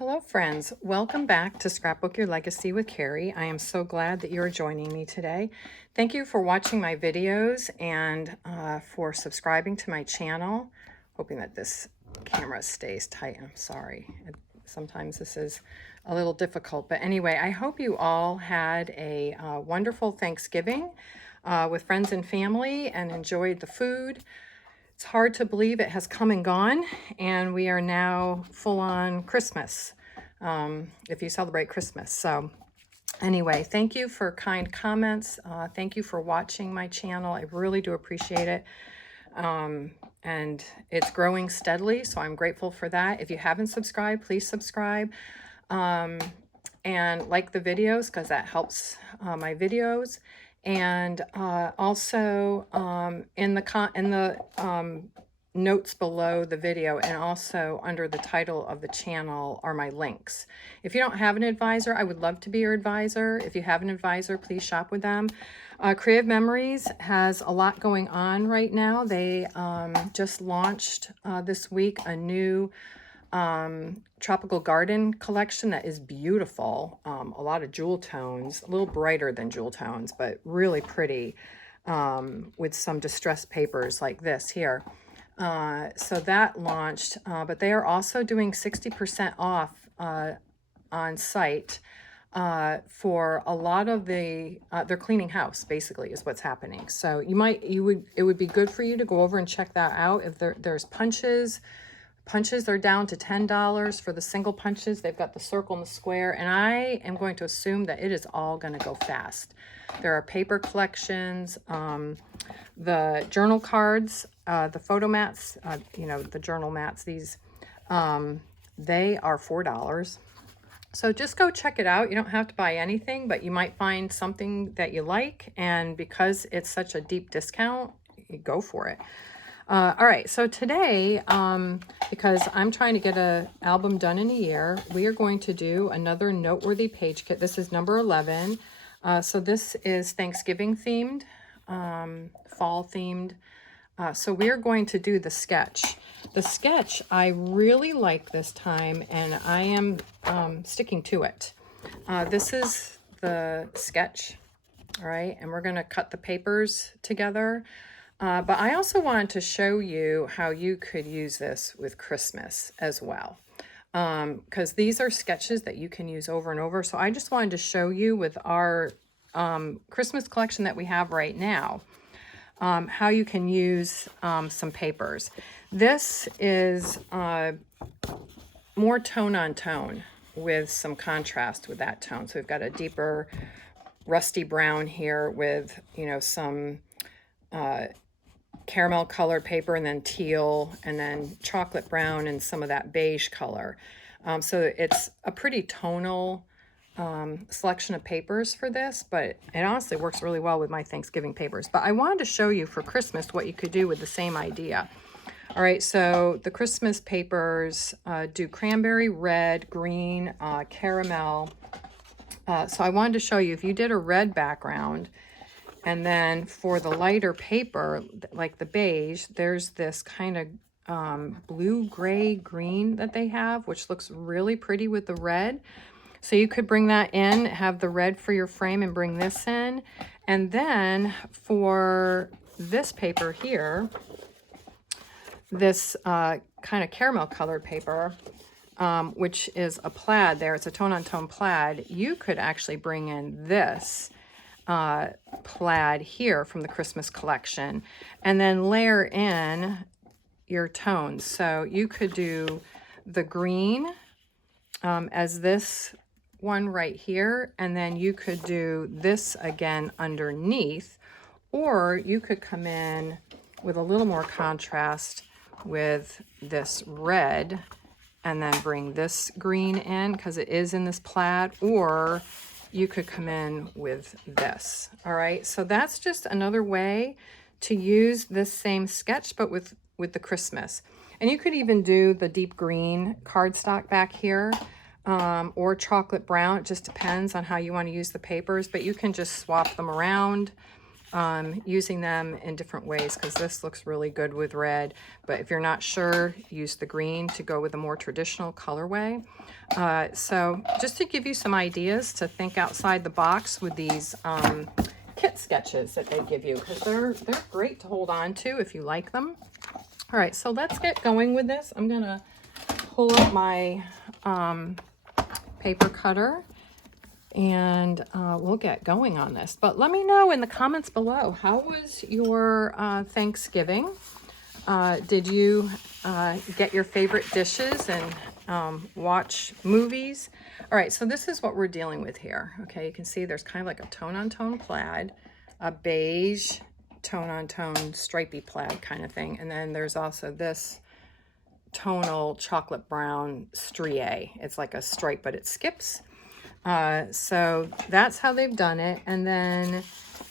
Hello friends, welcome back to Scrapbook Your Legacy with Carrie. I am so glad that you're joining me today. Thank you for watching my videos and for subscribing to my channel. Hoping that this camera stays tight. I'm sorry. Sometimes this is a little difficult, but anyway, I hope you all had a wonderful Thanksgiving with friends and family and enjoyed the food. It's hard to believe it has come and gone, and we are now full on Christmas, if you celebrate Christmas. So anyway, thank you for kind comments. Thank you for watching my channel. I really do appreciate it. And it's growing steadily, so I'm grateful for that. If you haven't subscribed, please subscribe. And like the videos, because that helps my videos. And also in the notes below the video and also under the title of the channel are my links. If you don't have an advisor, I would love to be your advisor. If you have an advisor, please shop with them. Creative Memories has a lot going on right now. They just launched this week a new tropical garden collection that is beautiful. A lot of jewel tones, a little brighter than jewel tones, but really pretty, with some distressed papers like this here. So that launched, but they are also doing 60% off on site for a lot of the they're cleaning house, basically, is what's happening. So it would be good for you to go over and check that out. If there's punches are down to $10 for the single punches. They've got the circle and the square, and I am going to assume that it is all going to go fast. There are paper collections, the journal cards, the photo mats, the journal mats, these, they are $4. So just go check it out. You don't have to buy anything, but you might find something that you like, and because it's such a deep discount, you go for it. All right, so today, because I'm trying to get an album done in a year, we are going to do another Noteworthy page kit. This is number 11. So this is Thanksgiving themed, fall themed. So we're going to do the sketch. The sketch I really like this time, and I am sticking to it. This is the sketch, all right, and we're going to cut the papers together. But I also wanted to show you how you could use this with Christmas as well. Because these are sketches that you can use over and over. So I just wanted to show you with our Christmas collection that we have right now, how you can use some papers. This is more tone on tone with some contrast with that tone. So we've got a deeper rusty brown here with, some caramel colored paper, and then teal, and then chocolate brown, and some of that beige color. So it's a pretty tonal selection of papers for this, but it honestly works really well with my Thanksgiving papers. But I wanted to show you for Christmas what you could do with the same idea. All right, so the Christmas papers do cranberry, red, green, caramel. So I wanted to show you, if you did a red background, and then for the lighter paper, like the beige, there's this kind of blue, gray, green that they have, which looks really pretty with the red. So you could bring that in, have the red for your frame, and bring this in. And then for this paper here, this kind of caramel colored paper, which is a plaid there, it's a tone-on-tone plaid, you could actually bring in this plaid here from the Christmas collection, and then layer in your tones. So you could do the green as this one right here, and then you could do this again underneath, or you could come in with a little more contrast with this red and then bring this green in because it is in this plaid, or you could come in with this. All right, so that's just another way to use this same sketch, but with the Christmas. And you could even do the deep green cardstock back here, or chocolate brown. It just depends on how you want to use the papers, but you can just swap them around using them in different ways, because this looks really good with red, but if you're not sure, use the green to go with a more traditional colorway. So just to give you some ideas to think outside the box with these kit sketches that they give you, because they're great to hold on to if you like them. All right, so let's get going with this. I'm gonna pull up my paper cutter, and we'll get going on this. But let me know in the comments below, how was your Thanksgiving? Did you get your favorite dishes and watch movies? All right, so this is what we're dealing with here. Okay, you can see there's kind of like a tone-on-tone plaid, a beige tone-on-tone stripy plaid kind of thing, and then there's also this tonal chocolate brown strié. It's like a stripe, but it skips. So that's how they've done it. And then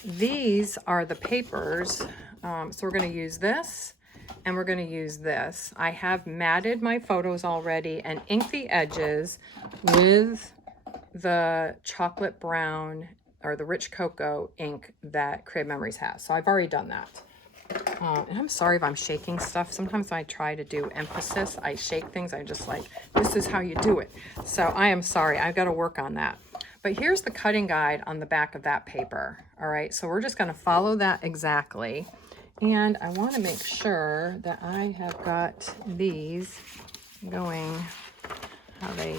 these are the papers. So we're going to use this, and we're going to use this. I have matted my photos already and inked the edges with the chocolate brown or the rich cocoa ink that Creative Memories has. So I've already done that. And I'm sorry if I'm shaking stuff. Sometimes when I try to do emphasis, I shake things. I'm just like, this is how you do it. So I am sorry. I've got to work on that. But here's the cutting guide on the back of that paper. All right, so we're just going to follow that exactly. And I want to make sure that I have got these going how they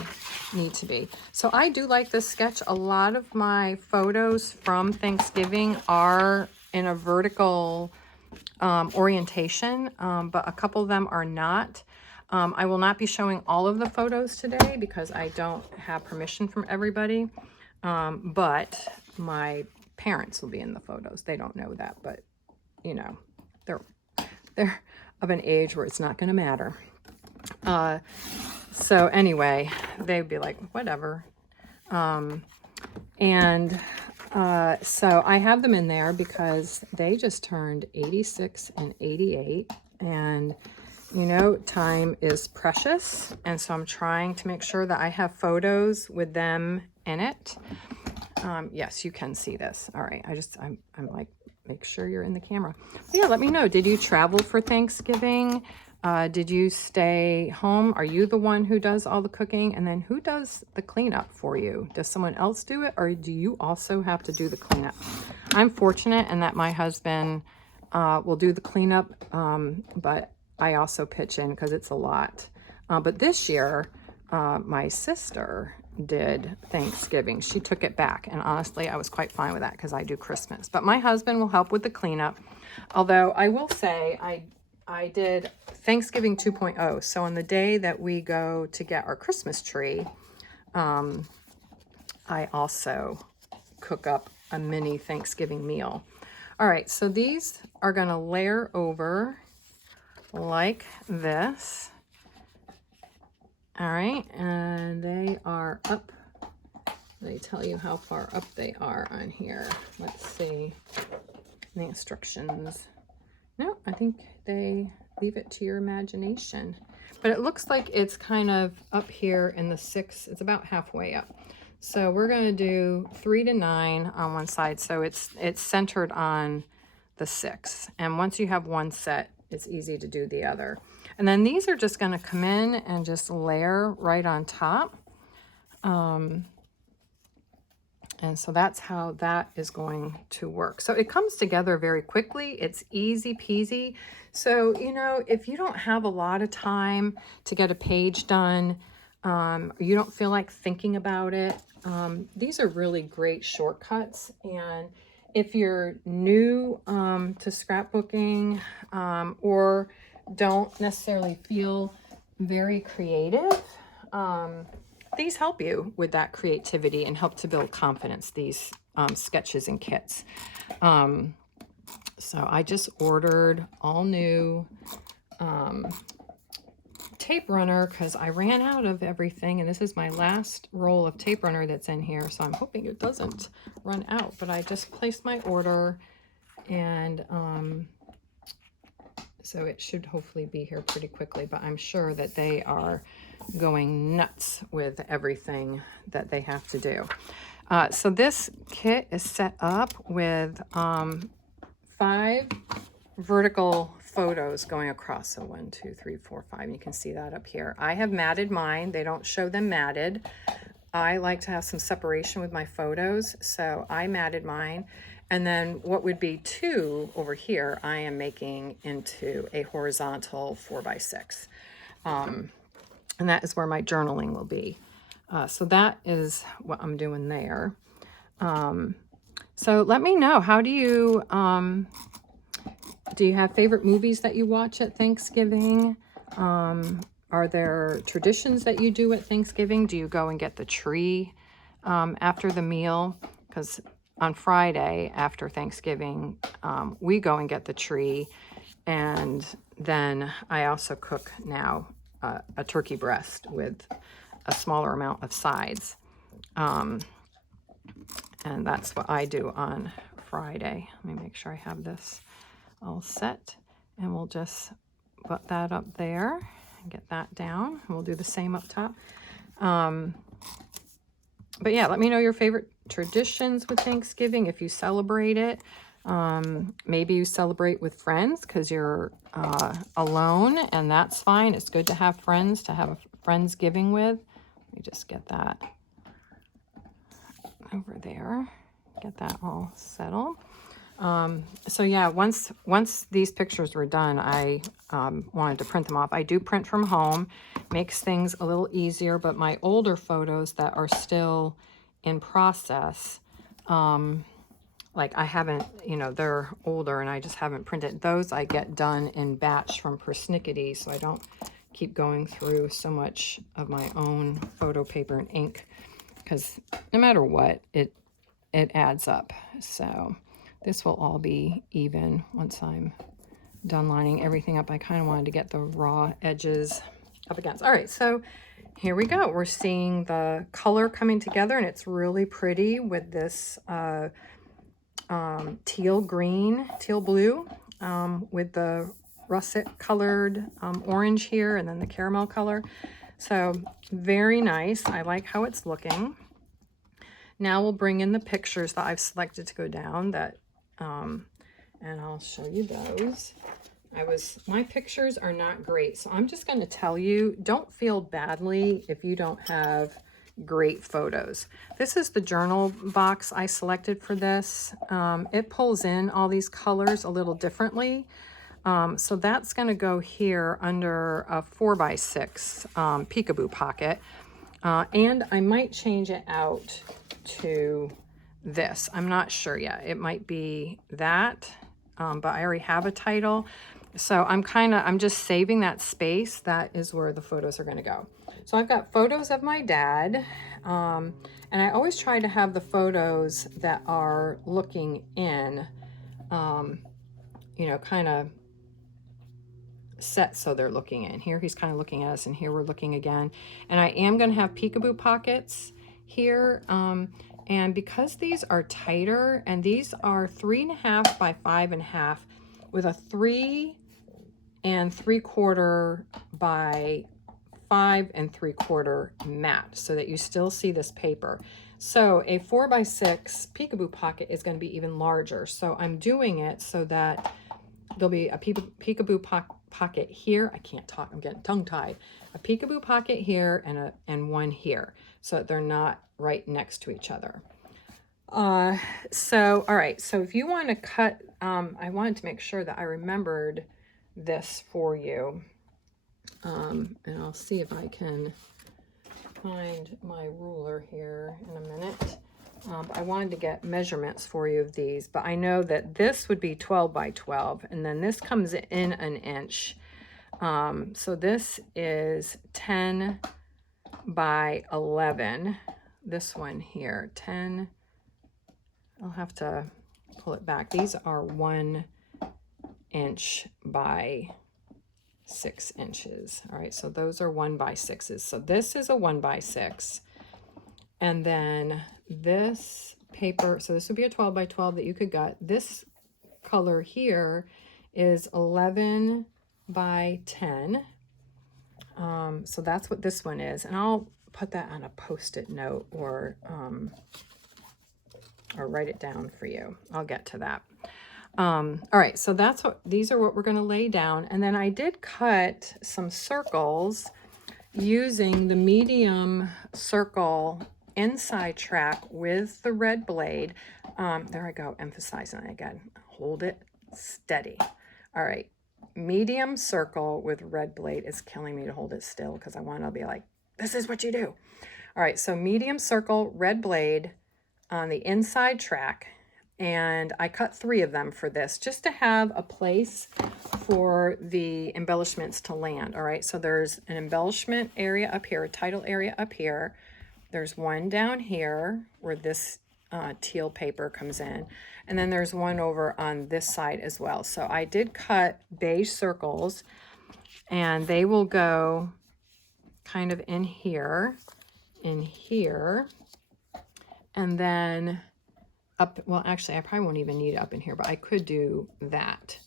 need to be. So I do like this sketch. A lot of my photos from Thanksgiving are in a vertical orientation, but a couple of them are not. I will not be showing all of the photos today because I don't have permission from everybody, but my parents will be in the photos. They don't know that, but you know, they're of an age where it's not going to matter. So anyway, they'd be like, whatever. So I have them in there because they just turned 86 and 88, and you know, time is precious, and so I'm trying to make sure that I have photos with them in it. Yes, you can see this. All right, I'm like, make sure you're in the camera. But yeah, let me know. Did you travel for Thanksgiving? Did you stay home? Are you the one who does all the cooking? And then who does the cleanup for you? Does someone else do it, or do you also have to do the cleanup? I'm fortunate in that my husband will do the cleanup, but I also pitch in because it's a lot. But this year, my sister did Thanksgiving. She took it back, and honestly, I was quite fine with that because I do Christmas. But my husband will help with the cleanup. Although I will say I did Thanksgiving 2.0. So on the day that we go to get our Christmas tree, I also cook up a mini Thanksgiving meal. All right, so these are going to layer over like this. All right, and they are up. Let me tell you how far up they are on here. Let's see the instructions. No, I think they leave it to your imagination. But it looks like it's kind of up here in the 6. It's about halfway up. So we're going to do 3 to 9 on one side. So it's centered on the 6. And once you have one set, it's easy to do the other. And then these are just going to come in and just layer right on top. And so that's how that is going to work. So it comes together very quickly. It's easy peasy. So, you know, if you don't have a lot of time to get a page done, or you don't feel like thinking about it, these are really great shortcuts. And if you're new to scrapbooking, or don't necessarily feel very creative, these help you with that creativity and help to build confidence, these sketches and kits. So I just ordered all new tape runner because I ran out of everything, and this is my last roll of tape runner that's in here, so I'm hoping it doesn't run out. But I just placed my order, and so it should hopefully be here pretty quickly, but I'm sure that they are going nuts with everything that they have to do. So this kit is set up with 5 vertical photos going across. So 1, 2, 3, 4, 5. You can see that up here. I have matted mine. They don't show them matted. I like to have some separation with my photos, so I matted mine. And then what would be 2 over here, I am making into a horizontal 4x6. And that is where my journaling will be. So that is what I'm doing there. So let me know, how do you have favorite movies that you watch at Thanksgiving? Are there traditions that you do at Thanksgiving? Do you go and get the tree after the meal? Because on Friday after Thanksgiving, we go and get the tree. And then I also cook now a turkey breast with a smaller amount of sides. And that's what I do on Friday. Let me make sure I have this all set. And we'll just put that up there and get that down. We'll do the same up top. But yeah, let me know your favorite traditions with Thanksgiving, if you celebrate it. Maybe you celebrate with friends because you're alone, and that's fine. It's good to have friends, to have a Friendsgiving with. Let me just get that over there. Get that all settled. So yeah, once these pictures were done, I wanted to print them off. I do print from home, makes things a little easier, but my older photos that are still in process, like I haven't, they're older and I just haven't printed. Those I get done in batch from Persnickety, so I don't keep going through so much of my own photo paper and ink, because no matter what, it adds up. So this will all be even once I'm done lining everything up. I kind of wanted to get the raw edges up against. All right, so here we go. We're seeing the color coming together, and it's really pretty with this teal blue with the russet colored orange here, and then the caramel color. So very nice. I like how it's looking. Now we'll bring in the pictures that I've selected to go down, and I'll show you those. My pictures are not great, so I'm just going to tell you, don't feel badly if you don't have great photos. This is the journal box I selected for this. It pulls in all these colors a little differently. So that's going to go here under a 4x6 peekaboo pocket. And I might change it out to this. I'm not sure yet. It might be that, but I already have a title. So I'm just saving that space. That is where the photos are going to go. So I've got photos of my dad. And I always try to have the photos that are looking in, kind of set so they're looking in. Here he's kind of looking at us, and here we're looking again. And I am going to have peekaboo pockets here. And because these are tighter, and these are 3.5 by 5.5 with a 3 3/4 by 5 3/4 mat, so that you still see this paper. So a 4x6 peekaboo pocket is going to be even larger. So I'm doing it so that there'll be a peekaboo pocket here. I can't talk, I'm getting tongue-tied. A peekaboo pocket here and one here, so that they're not right next to each other. So all right, so if you want to cut, I wanted to make sure that I remembered this for you, and I'll see if I can find my ruler here in a minute. I wanted to get measurements for you of these, but I know that this would be 12 by 12, and then this comes in an inch. So this is 10 by 11. This one here, 10. I'll have to pull it back. These are 1 inch by 6 inches. All right, so those are 1x6s. So this is a 1x6. And then this paper, so this would be a 12 by 12 that you could gut. This color here is 11 by 10. So that's what this one is. And I'll put that on a Post-it note or write it down for you. I'll get to that. All right, so these are what we're going to lay down. And then I did cut some circles using the medium circle inside track with the red blade. There I go, emphasizing it again. Hold it steady. All right, medium circle with red blade is killing me to hold it still because I want to be like, this is what you do. All right, so medium circle, red blade on the inside track. And I cut 3 of them for this just to have a place for the embellishments to land. All right, so there's an embellishment area up here, a title area up here. There's one down here where this teal paper comes in. And then there's one over on this side as well. So I did cut beige circles, and they will go kind of in here, and then up, well, actually, I probably won't even need it up in here, but I could do that.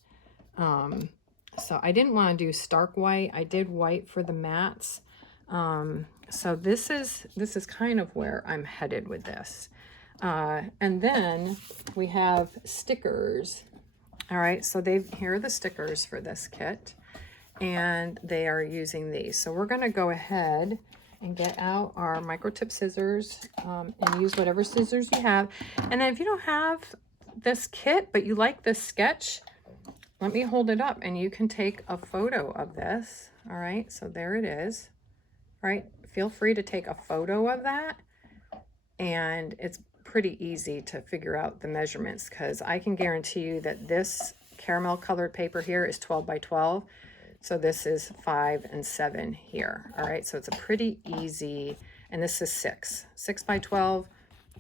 So I didn't want to do stark white. I did white for the mattes. So this is kind of where I'm headed with this. And then we have stickers. All right, so here are the stickers for this kit, and they are using these. So we're going to go ahead and get out our micro tip scissors and use whatever scissors you have. And then if you don't have this kit, but you like this sketch, let me hold it up and you can take a photo of this. All right, so there it is. All right, feel free to take a photo of that. And it's pretty easy to figure out the measurements because I can guarantee you that this caramel colored paper here is 12 by 12. So this is 5 and 7 here. All right, so it's a pretty easy, and this is 6 by 12,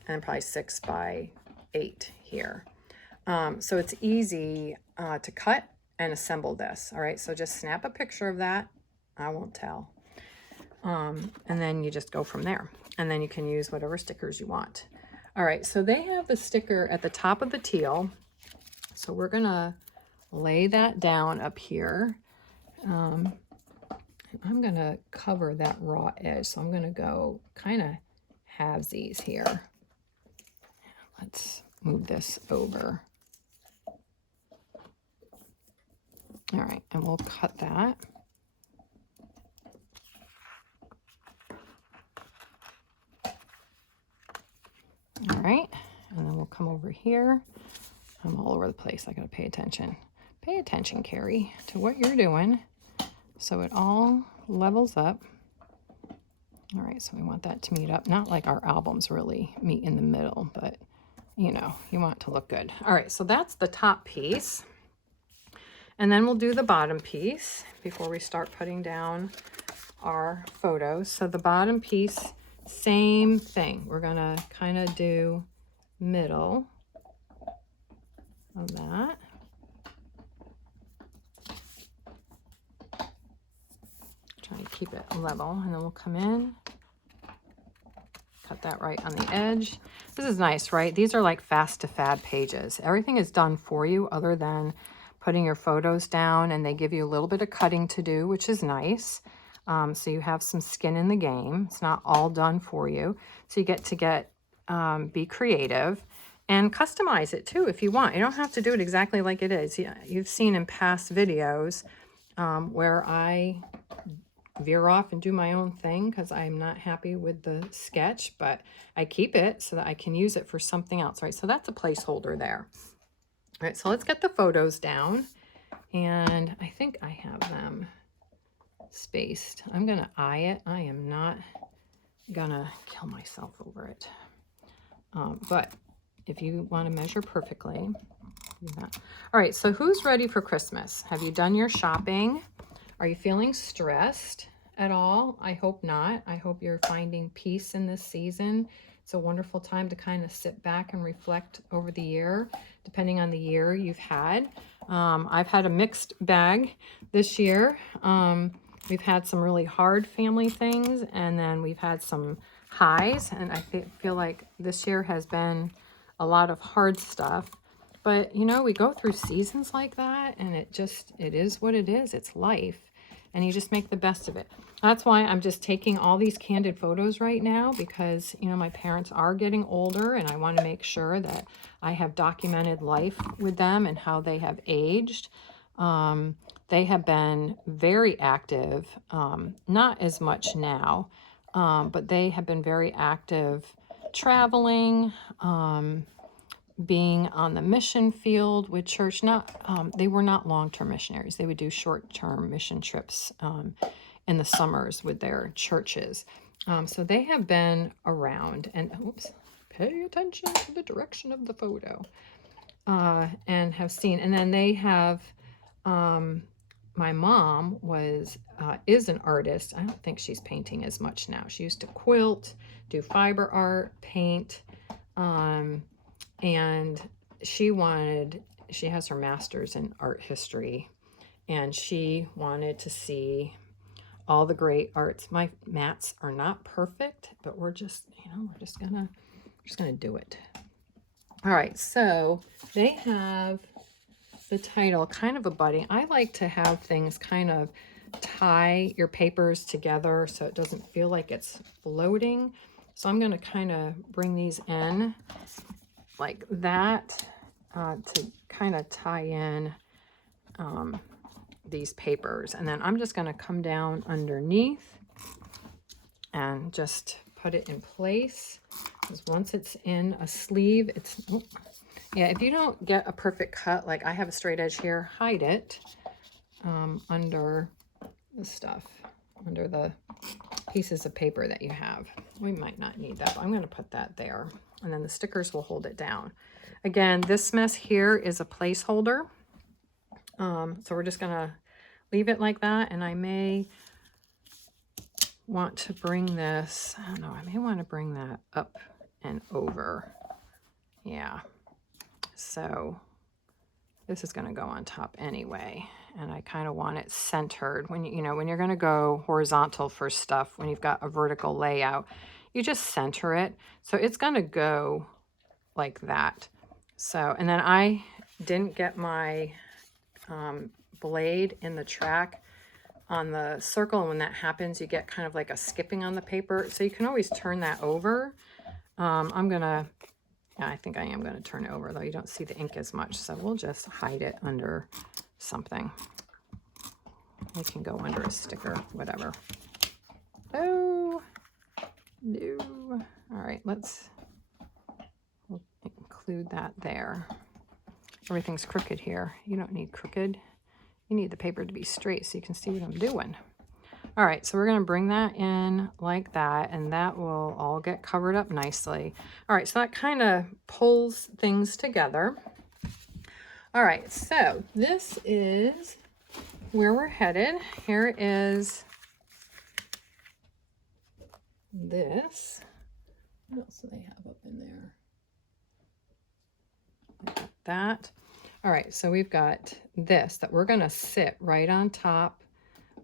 and probably 6 by 8 here. So it's easy to cut and assemble this. All right, so just snap a picture of that. I won't tell. And then you just go from there. And then you can use whatever stickers you want. All right, so they have the sticker at the top of the teal. So we're gonna lay that down up here. I'm going to cover that raw edge, so I'm going to go kind of halvesies here. Let's move this over. All right, and we'll cut that. All right, and then we'll come over here. I'm all over the place. I got to pay attention. Pay attention, Carrie, to what you're doing so it all levels up. All right, so we want that to meet up. Not like our albums really meet in the middle, but you know, you want it to look good. All right, so that's the top piece. And then we'll do the bottom piece before we start putting down our photos. So the bottom piece, same thing. We're gonna kind of do middle of that. Try to keep it level, and then we'll come in, cut that right on the edge. This is nice, right? These are like fast to fab pages. Everything is done for you other than putting your photos down, and they give you a little bit of cutting to do, which is nice. So you have some skin in the game. It's not all done for you. So you get to be creative and customize it too if you want. You don't have to do it exactly like it is. You've seen in past videos where I veer off and do my own thing because I'm not happy with the sketch, but I keep it so that I can use it for something else, right? So that's a placeholder there. All right, so let's get the photos down, and I think I have them spaced. I'm gonna eye it. I am not gonna kill myself over it, but if you want to measure perfectly, do that. All right, so who's ready for Christmas? Have you done your shopping? Are you feeling stressed at all? I hope not. I hope you're finding peace in this season. It's a wonderful time to kind of sit back and reflect over the year, depending on the year you've had. I've had a mixed bag this year. We've had some really hard family things, and then we've had some highs, and I feel like this year has been a lot of hard stuff. But, you know, we go through seasons like that, and it is what it is. It's life. and you just make the best of it. That's why I'm just taking all these candid photos right now, because, you know, my parents are getting older and I want to make sure that I have documented life with them and how they have aged. They have been very active, not as much now, but they have been very active traveling, being on the mission field with church. Not they were not long-term missionaries. They would do short-term mission trips in the summers with their churches. So they have been around, and oops, pay attention to the direction of the photo, and have seen. And then they have, my mom is an artist. I don't think she's painting as much now. She used to quilt, do fiber art, paint, and she has her master's in art history, and she wanted to see all the great arts. My mats are not perfect, but we're just gonna do it. All right, so they have the title kind of abutting. I like to have things kind of tie your papers together so it doesn't feel like it's floating. So I'm gonna kind of bring these in like that to kind of tie in these papers. And then I'm just going to come down underneath and just put it in place, because once it's in a sleeve, yeah, if you don't get a perfect cut, like I have a straight edge here, hide it under the stuff, under the pieces of paper that you have. We might not need that, but I'm going to put that there, and then the stickers will hold it down. Again, this mess here is a placeholder. So we're just going to leave it like that, and I may want to bring this, I don't know, I may want to bring that up and over. Yeah. So this is going to go on top anyway, and I kind of want it centered. When when you're going to go horizontal for stuff, when you've got a vertical layout, you just center it. So it's going to go like that. So, and then I didn't get my blade in the track on the circle, and when that happens, you get kind of like a skipping on the paper. So you can always turn that over. I think I am going to turn it over, though you don't see the ink as much. So we'll just hide it under something. It can go under a sticker, whatever. Oh, no. All right, we'll include that there. Everything's crooked here. You don't need crooked. You need the paper to be straight so you can see what I'm doing. All right, so we're going to bring that in like that, and that will all get covered up nicely. All right, so that kind of pulls things together. All right, so this is where we're headed. Here is this. What else do they have up in there? Like that. All right, so we've got this that we're going to sit right on top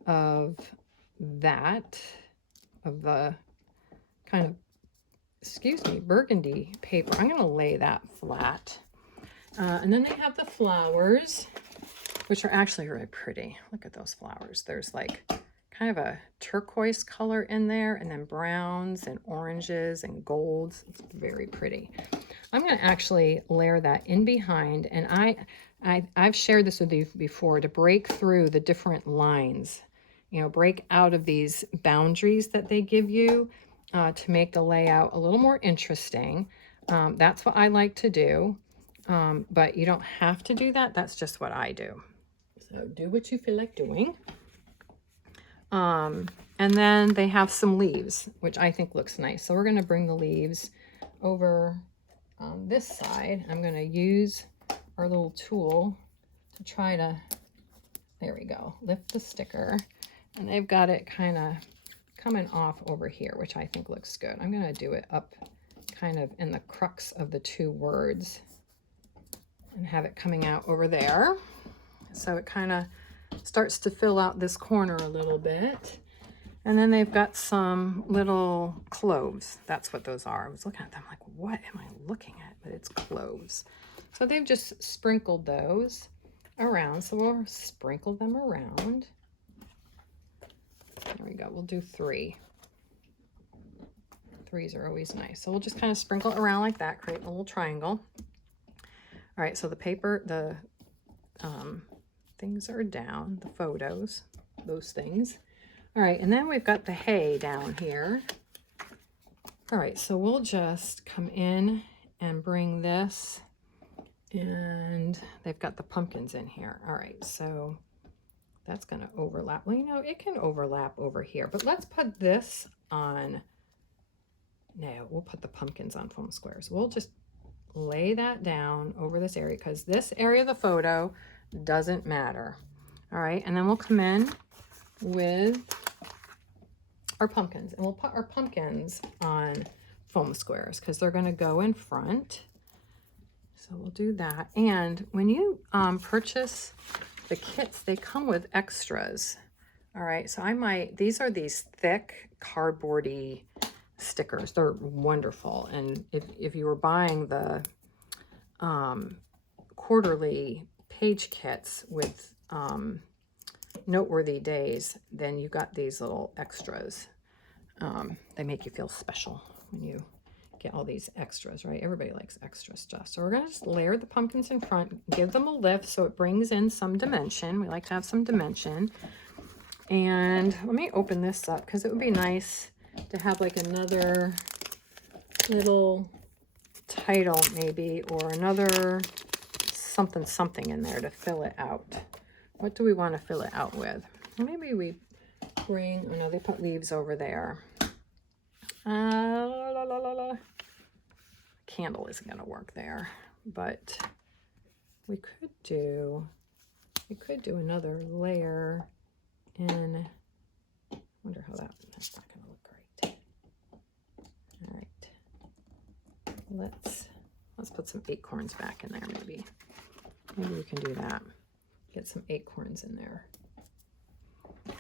of that, of the kind of, burgundy paper. I'm going to lay that flat. And then they have the flowers, which are actually really pretty. Look at those flowers. There's like kind of a turquoise color in there, and then browns and oranges and golds. It's very pretty. I'm going to actually layer that in behind, and I've shared this with you before, to break through the different lines, break out of these boundaries that they give you to make the layout a little more interesting. That's what I like to do, but you don't have to do that. That's just what I do. So do what you feel like doing. And then they have some leaves, which I think looks nice. So we're going to bring the leaves over on this side. I'm going to use our little tool to try to, there we go, lift the sticker. And they've got it kind of coming off over here, which I think looks good. I'm going to do it up kind of in the crux of the two words and have it coming out over there. So it kind of starts to fill out this corner a little bit. And then they've got some little cloves. That's what those are. I was looking at them like, what am I looking at? But it's cloves. So they've just sprinkled those around. So we'll sprinkle them around. There we go. We'll do 3. 3s are always nice. So we'll just kind of sprinkle it around like that, create a little triangle. All right, so the paper, the things are down, the photos, those things. All right, and then we've got the hay down here. All right, so we'll just come in and bring this, and they've got the pumpkins in here. All right, so that's going to overlap. Well, you know, it can overlap over here, but let's put this on. No, we'll put the pumpkins on foam squares. We'll just lay that down over this area because this area of the photo doesn't matter. All right, and then we'll come in with our pumpkins, and we'll put our pumpkins on foam squares because they're going to go in front. So we'll do that. And when you purchase the kits, they come with extras. All right, so these are these thick cardboardy stickers. They're wonderful. And if you were buying the quarterly page kits with Noteworthy Days, then you got these little extras. They make you feel special when you get all these extras, right? Everybody likes extra stuff. So we're going to just layer the pumpkins in front, give them a lift so it brings in some dimension. We like to have some dimension. And let me open this up because it would be nice to have like another little title maybe, or another something in there to fill it out. What do we want to fill it out with? Maybe we bring, oh no, they put leaves over there. Candle isn't going to work there, but we could do another layer in. I wonder how that's not going to look great. All right, let's put some acorns back in there. Maybe we can do that. Get some acorns in there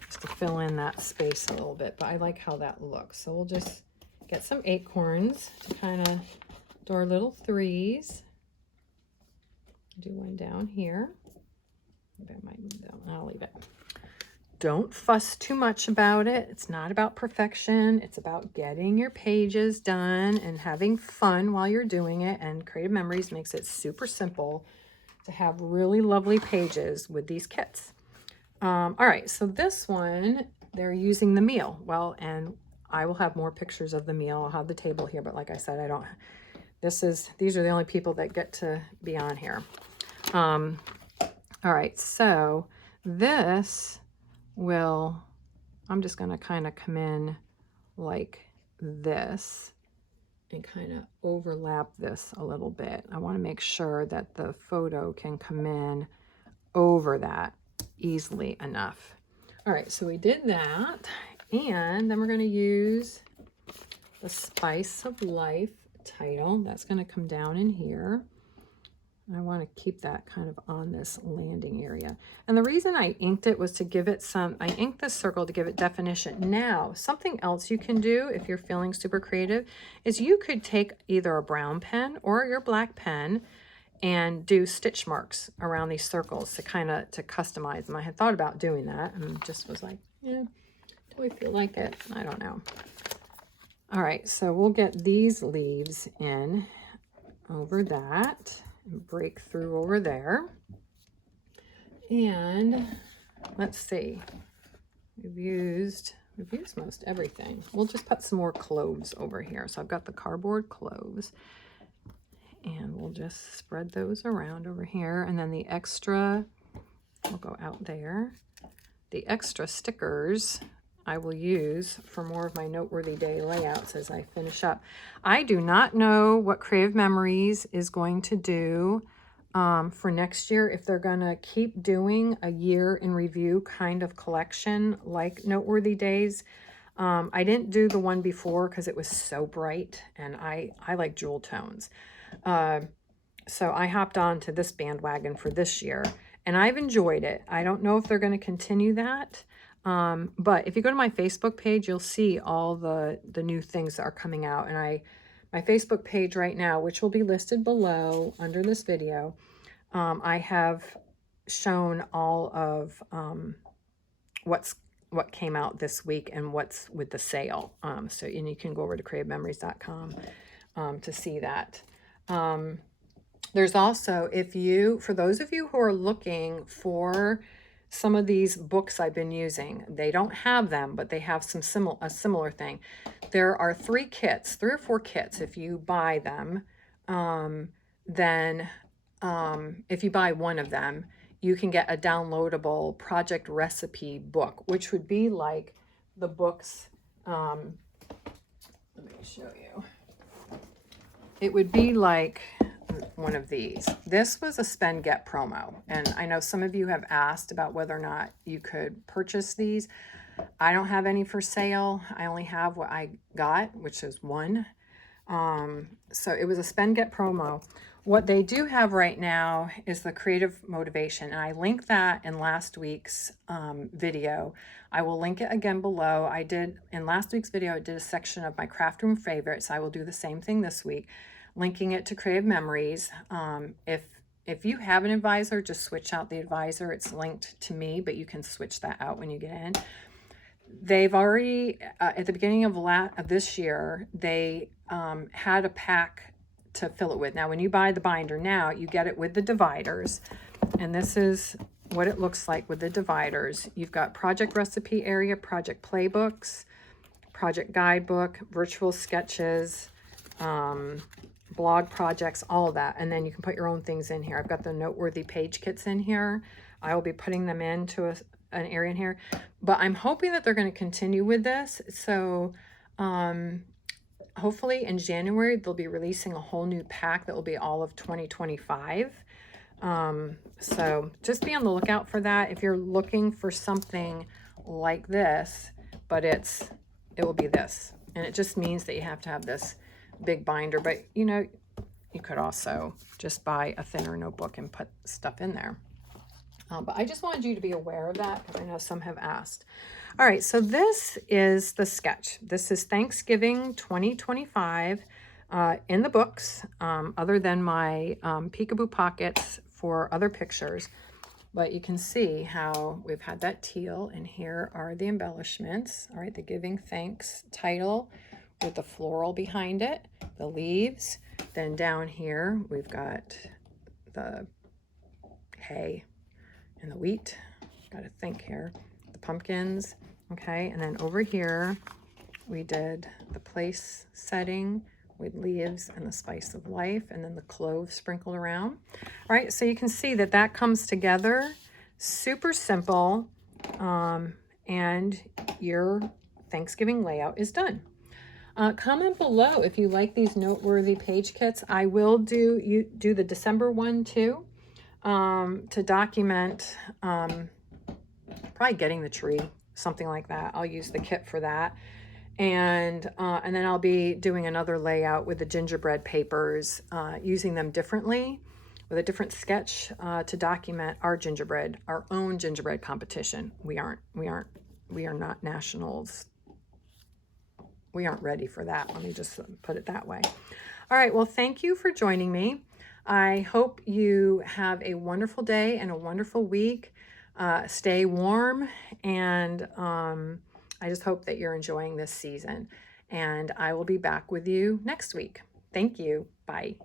just to fill in that space a little bit, but I like how that looks. So we'll just get some acorns to kind of do our little 3s. Do one down here. Maybe I might move that one. I'll leave it. Don't fuss too much about it. It's not about perfection. It's about getting your pages done and having fun while you're doing it. And Creative Memories makes it super simple to have really lovely pages with these kits. All right, so this one, they're using the meal. Well, and I will have more pictures of the meal. I'll have the table here, but like I said, these are the only people that get to be on here. All right, so this I'm just going to kind of come in like this and kind of overlap this a little bit. I want to make sure that the photo can come in over that easily enough. All right, so we did that, and then we're going to use the Spice of Life title. That's going to come down in here. I want to keep that kind of on this landing area. And the reason I inked it was to give it I inked this circle to give it definition. Now, something else you can do if you're feeling super creative is you could take either a brown pen or your black pen and do stitch marks around these circles to customize them. I had thought about doing that and just was like, yeah, do I feel like it? I don't know. All right, so we'll get these leaves in over that. Break through over there, and let's see, we've used most everything. We'll just put some more cloves over here. So I've got the cardboard cloves, and we'll just spread those around over here, and then the extra will go out there. The extra stickers I will use for more of my Noteworthy Day layouts as I finish up. I do not know what Creative Memories is going to do for next year, if they're going to keep doing a year in review kind of collection like Noteworthy Days. I didn't do the one before because it was so bright, and I like jewel tones. So I hopped on to this bandwagon for this year, and I've enjoyed it. I don't know if they're going to continue that. But if you go to my Facebook page, you'll see all the new things that are coming out. And my Facebook page right now, which will be listed below under this video, I have shown all of what's what came out this week and what's with the sale. So, and you can go over to creativememories.com to see that. There's also, for those of you who are looking for some of these books I've been using, they don't have them, but they have a similar thing. There are 3 or 4 kits. If you buy them, then if you buy one of them, you can get a downloadable project recipe book, which would be like the books. Let me show you. It would be like one of these. This was a spend get promo, and I know some of you have asked about whether or not you could purchase these. I don't have any for sale. I only have what I got, which is one. So it was a spend get promo. What they do have right now is the creative motivation, and I linked that in last week's video. I will link it again below. In last week's video, I did a section of my craft room favorites. I will do the same thing this week, linking it to Creative Memories. If you have an advisor, just switch out the advisor. It's linked to me, but you can switch that out when you get in. They've already, at the beginning of this year, they had a pack to fill it with. Now, when you buy the binder now, you get it with the dividers. And this is what it looks like with the dividers. You've got project recipe area, project playbooks, project guidebook, virtual sketches, blog projects, all of that. And then you can put your own things in here. I've got the Noteworthy page kits in here. I will be putting them into an area in here. But I'm hoping that they're going to continue with this. So hopefully in January, they'll be releasing a whole new pack that will be all of 2025. So just be on the lookout for that. If you're looking for something like this, but it will be this. And it just means that you have to have this big binder. But, you know, you could also just buy a thinner notebook and put stuff in there. But I just wanted you to be aware of that because I know some have asked. All right, so this is the sketch. This is Thanksgiving 2025 in the books, other than my peekaboo pockets for other pictures. But you can see how we've had that teal, and here are the embellishments. All right, the Giving Thanks title with the floral behind it, the leaves. Then down here, we've got the hay and the wheat. Got to think here. The pumpkins, okay? And then over here, we did the place setting with leaves and the spice of life, and then the cloves sprinkled around. All right, so you can see that that comes together. Super simple, and your Thanksgiving layout is done. Comment below if you like these Noteworthy page kits. I will do the December one too, to document probably getting the tree, something like that. I'll use the kit for that. And then I'll be doing another layout with the gingerbread papers, using them differently with a different sketch to document our own gingerbread competition. We are not nationals. We aren't ready for that. Let me just put it that way. All right. Well, thank you for joining me. I hope you have a wonderful day and a wonderful week. Stay warm, and I just hope that you're enjoying this season. And I will be back with you next week. Thank you. Bye.